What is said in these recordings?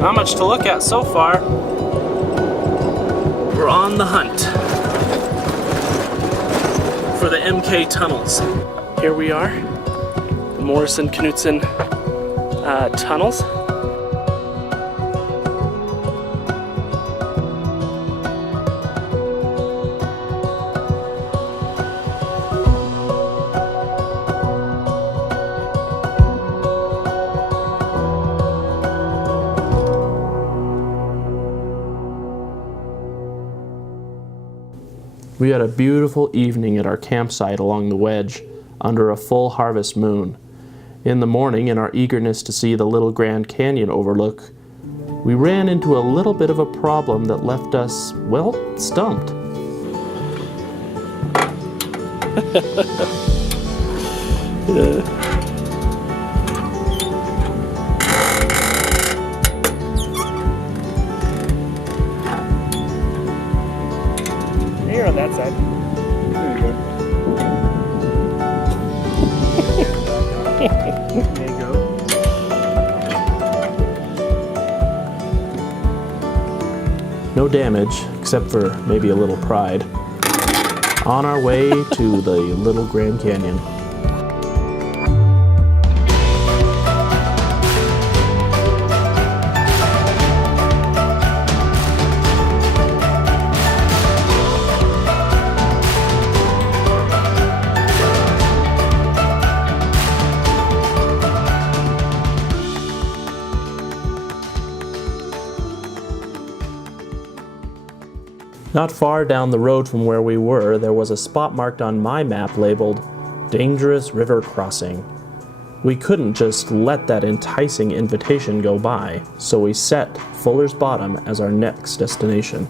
Not much to look at so far. We're on the hunt for the MK tunnels. Here we are, the Morrison-Knudsen tunnels. We had a beautiful evening at our campsite along the wedge, under a full harvest moon. In the morning, in our eagerness to see the Little Grand Canyon overlook, we ran into a little bit of a problem that left us, well, stumped. Here on that side. There you go. There you go. No damage, except for maybe a little pride. On our way to the Little Grand Canyon. Not far down the road from where we were, there was a spot marked on my map labeled Dangerous River Crossing. We couldn't just let that enticing invitation go by, so we set Fuller's Bottom as our next destination.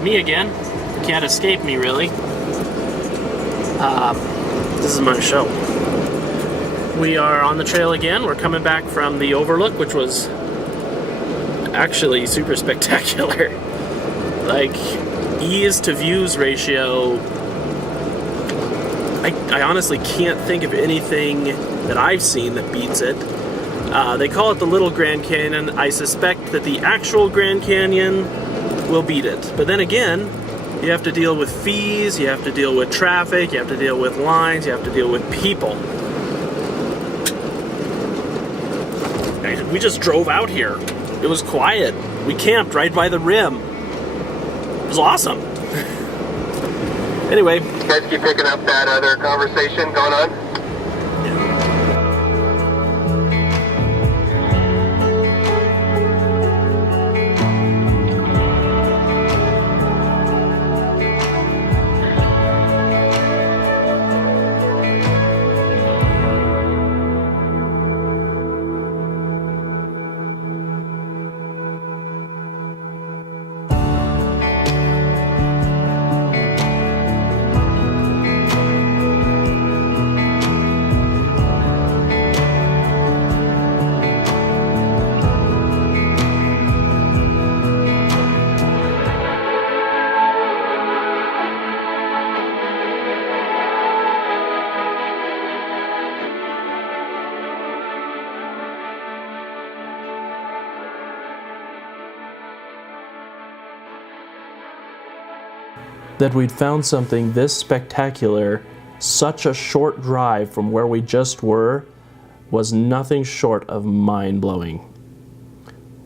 Me again. Can't escape me, really. This is my show. We are on the trail again. We're coming back from the overlook, which was actually super spectacular. Like, ease to views ratio, I honestly can't think of anything that I've seen that beats it. They call it the Little Grand Canyon. I suspect that the actual Grand Canyon will beat it. But then again, you have to deal with fees, you have to deal with traffic, you have to deal with lines, you have to deal with people. We just drove out here. It was quiet. We camped right by the rim. It was awesome. Anyway. You guys keep picking up that other conversation going on? That we'd found something this spectacular, such a short drive from where we just were, was nothing short of mind-blowing.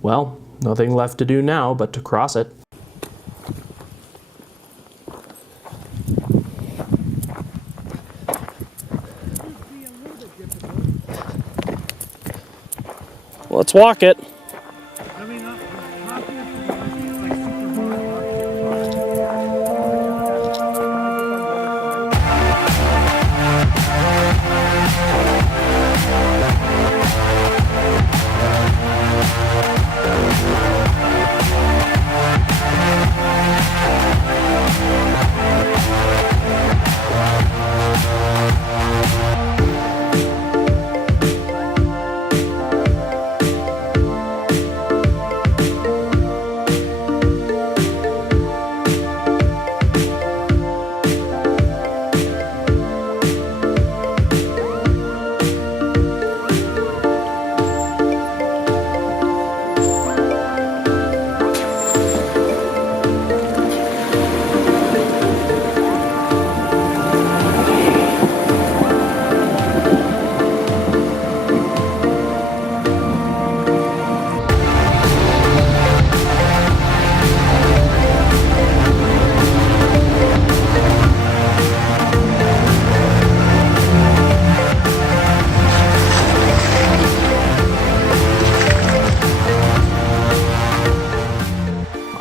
Well, nothing left to do now but to cross it. Let's walk it.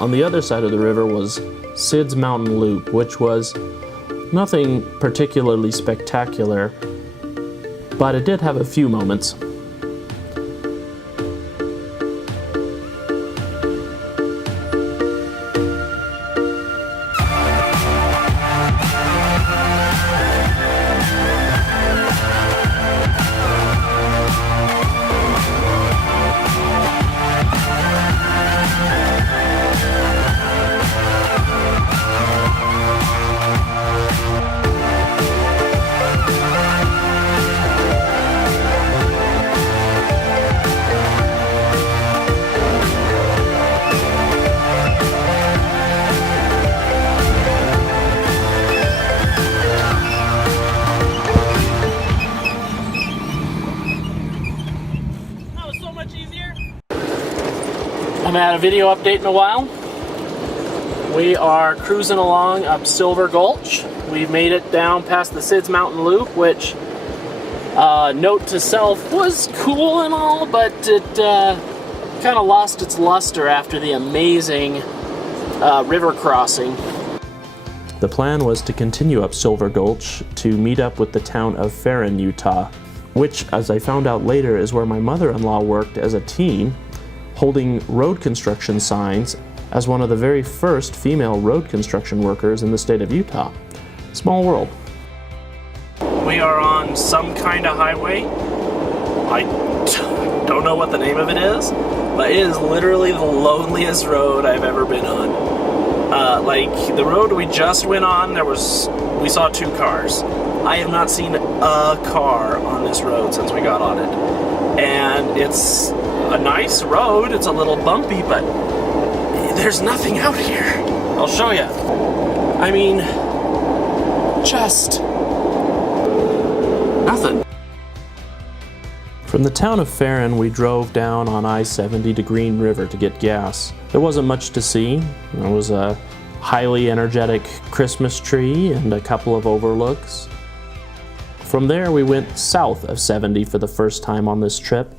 On the other side of the river was Sid's Mountain Loop, which was nothing particularly spectacular, but it did have a few moments. I haven't had a video update in a while. We are cruising along up Silver Gulch. We've made it down past the Sid's Mountain Loop, which, note to self, was cool and all, but it kind of lost its luster after the amazing river crossing. The plan was to continue up Silver Gulch to meet up with the town of Farron, Utah, which, as I found out later, is where my mother-in-law worked as a teen, holding road construction signs as one of the very first female road construction workers in the state of Utah. Small world. We are on some kind of highway. I don't know what the name of it is, but it is literally the loneliest road I've ever been on. Like the road we just went on, we saw 2 cars. I have not seen a car on this road since we got on it. And it's a nice road, it's a little bumpy, but there's nothing out here. I'll show you. I mean, just nothing. From the town of Farron, we drove down on I-70 to Green River to get gas. There wasn't much to see. There was a highly energetic Christmas tree and a couple of overlooks. From there, we went south of 70 for the first time on this trip,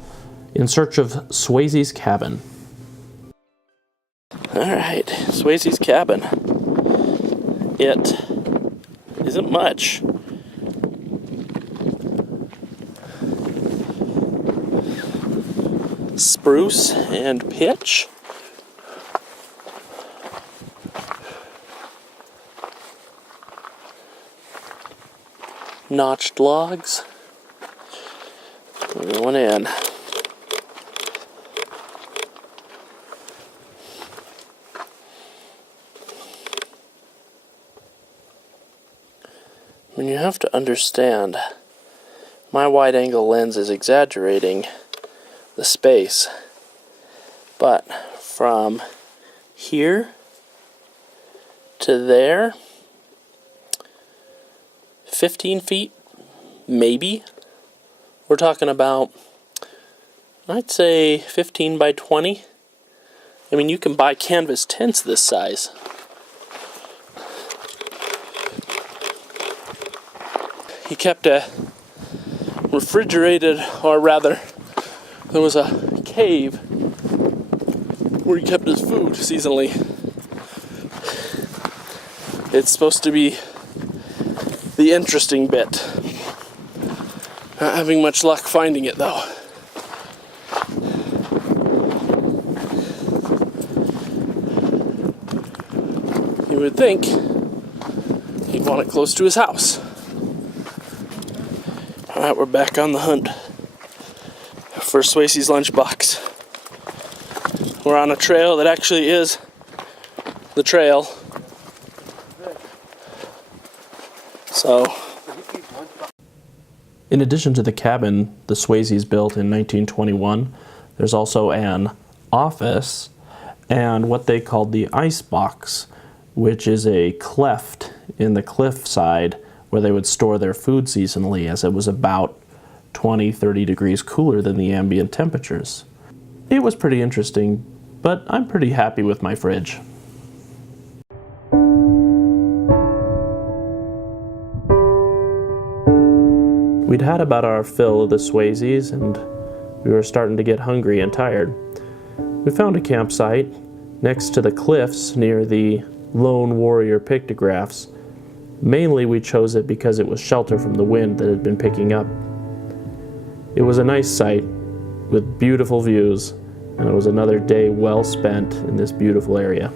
in search of Swayze's cabin. Alright, Swayze's cabin. It isn't much. Spruce and pitch. Notched logs. We're going in. And you have to understand, my wide-angle lens is exaggerating the space, but from here to there, 15 feet, maybe. We're talking about, I'd say 15 by 20. I mean, you can buy canvas tents this size. He kept a refrigerated, or rather, there was a cave where he kept his food seasonally. It's supposed to be the interesting bit. Not having much luck finding it though. You would think he'd want it close to his house. Alright, we're back on the hunt for Swayze's lunchbox. We're on a trail that actually is the trail. So, in addition to the cabin the Swayze's built in 1921, there's also an office and what they called the ice box, which is a cleft in the cliffside where they would store their food seasonally, as it was about 20-30 degrees cooler than the ambient temperatures. It was pretty interesting, but I'm pretty happy with my fridge. We'd had about our fill of the Swayze's, and we were starting to get hungry and tired. We found a campsite next to the cliffs near the Lone Warrior pictographs. Mainly we chose it because it was shelter from the wind that had been picking up. It was a nice site with beautiful views, and it was another day well spent in this beautiful area.